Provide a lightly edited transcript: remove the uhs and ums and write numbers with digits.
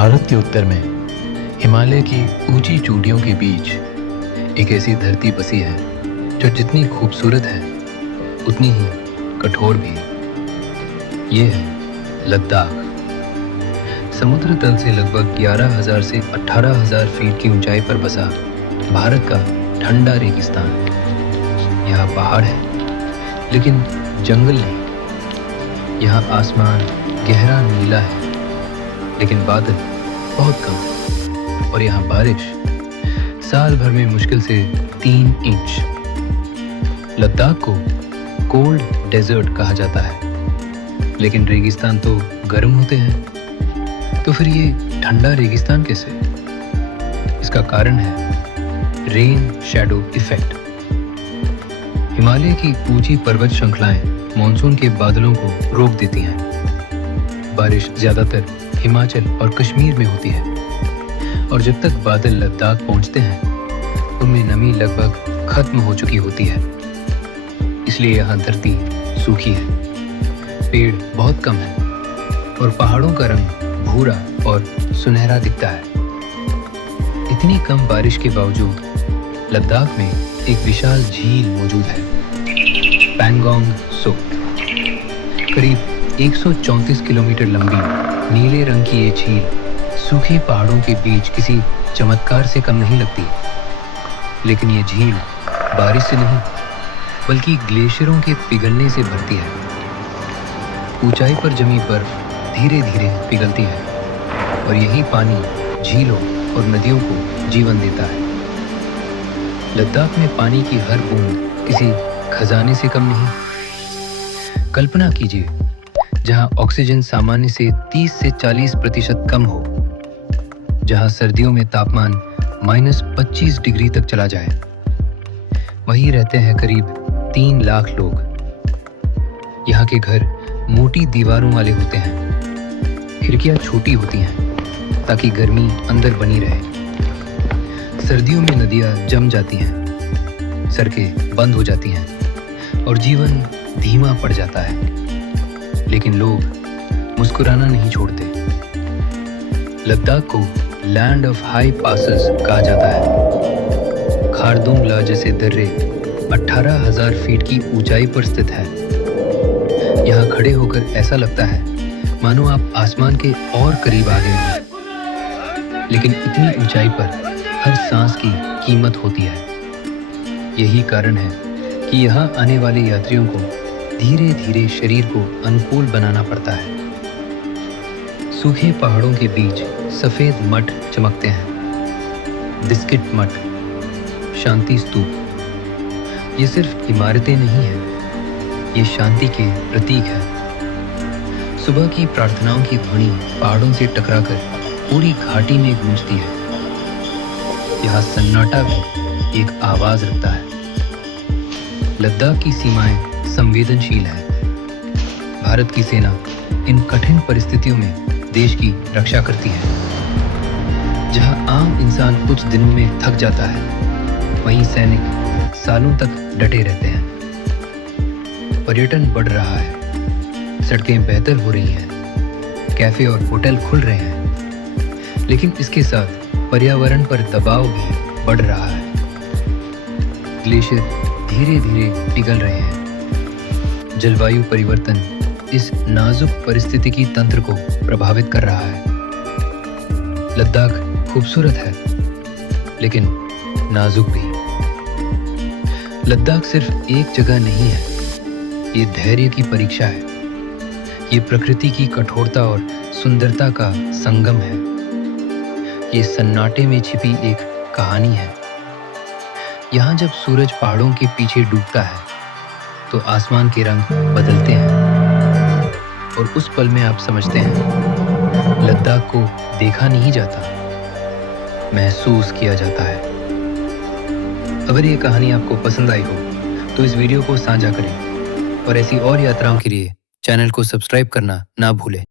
भारत के उत्तर में हिमालय की ऊंची चोटियों के बीच एक ऐसी धरती बसी है जो जितनी खूबसूरत है उतनी ही कठोर भी। ये है लद्दाख। समुद्र तल से लगभग 11,000 से 18,000 फीट की ऊंचाई पर बसा भारत का ठंडा रेगिस्तान। यहाँ पहाड़ है लेकिन जंगल नहीं। यहाँ आसमान गहरा नीला है लेकिन बादल बहुत कम। और यहाँ बारिश साल भर में मुश्किल से 3 इंच। लद्दाख को कोल्ड डेजर्ट कहा जाता है लेकिन रेगिस्तान तो गर्म होते हैं, तो फिर ये ठंडा रेगिस्तान कैसे? इसका कारण है रेन शैडो इफेक्ट। हिमालय की ऊंची पर्वत श्रृंखलाएं मॉनसून के बादलों को रोक देती हैं। बारिश ज्यादातर हिमाचल और कश्मीर में होती है और जब तक बादल लद्दाख पहुंचते हैं उनमें नमी लगभग खत्म हो चुकी होती है। इसलिए यहाँ धरती सूखी है, पेड़ बहुत कम है और पहाड़ों का रंग भूरा और सुनहरा दिखता है। इतनी कम बारिश के बावजूद लद्दाख में एक विशाल झील मौजूद है, पैंगोंग त्सो। करीब 134 किलोमीटर लंबी नीले रंग की ये झील सूखे पहाड़ों के बीच किसी चमत्कार से कम नहीं लगती। लेकिन ये झील बारिश से नहीं बल्कि ग्लेशियरों के पिघलने से भरती है। ऊंचाई पर जमी बर्फ धीरे धीरे पिघलती है और यही पानी झीलों और नदियों को जीवन देता है। लद्दाख में पानी की हर बूंद किसी खजाने से कम नहीं। कल्पना कीजिए जहां ऑक्सीजन सामान्य से 30 से 40% कम हो, जहां सर्दियों में तापमान -25 डिग्री तक चला जाए। वहीं रहते हैं करीब 3 लाख लोग। यहाँ के घर मोटी दीवारों वाले होते हैं, खिड़कियां छोटी होती हैं ताकि गर्मी अंदर बनी रहे। सर्दियों में नदियां जम जाती हैं, सड़कें बंद हो जाती हैं और जीवन धीमा पड़ जाता है। लेकिन लोग मुस्कुराना नहीं छोड़ते। लद्दाख को लैंड ऑफ हाई पासेस कहा जाता है। खारदुंगला जैसे दर्रे 18,000 फीट की ऊंचाई पर स्थित है। यहाँ खड़े होकर ऐसा लगता है मानो आप आसमान के और करीब आ गए हैं। लेकिन इतनी ऊंचाई पर हर सांस की कीमत होती है। यही कारण है कि यहाँ आने वाले यात्रियों को धीरे धीरे शरीर को अनुकूल बनाना पड़ता है। सूखे पहाड़ों के बीच सफेद मठ चमकते हैं, बिस्किट मठ, शांति स्तूप। ये सिर्फ इमारतें नहीं हैं, ये शांति के प्रतीक है। सुबह की प्रार्थनाओं की ध्वनि पहाड़ों से टकराकर पूरी घाटी में गूंजती है। यहाँ सन्नाटा भी एक आवाज रखता है। लद्दाख की सीमाएं संवेदनशील है। भारत की सेना इन कठिन परिस्थितियों में देश की रक्षा करती है। जहां आम इंसान कुछ दिनों में थक जाता है, वहीं सैनिक सालों तक डटे रहते हैं। पर्यटन बढ़ रहा है, सड़कें बेहतर हो रही हैं, कैफे और होटल खुल रहे हैं, लेकिन इसके साथ पर्यावरण पर दबाव भी बढ़ रहा है। ग्लेशियर धीरे धीरे पिघल रहे हैं। जलवायु परिवर्तन इस नाजुक परिस्थितिकी तंत्र को प्रभावित कर रहा है। लद्दाख खूबसूरत है लेकिन नाजुक भी। लद्दाख सिर्फ एक जगह नहीं है, ये धैर्य की परीक्षा है। ये प्रकृति की कठोरता और सुंदरता का संगम है। ये सन्नाटे में छिपी एक कहानी है। यहाँ जब सूरज पहाड़ों के पीछे डूबता है तो आसमान के रंग बदलते हैं और उस पल में आप समझते हैं लद्दाख को देखा नहीं जाता, महसूस किया जाता है। अगर ये कहानी आपको पसंद आई हो तो इस वीडियो को साझा करें और ऐसी और यात्राओं के लिए चैनल को सब्सक्राइब करना ना भूलें।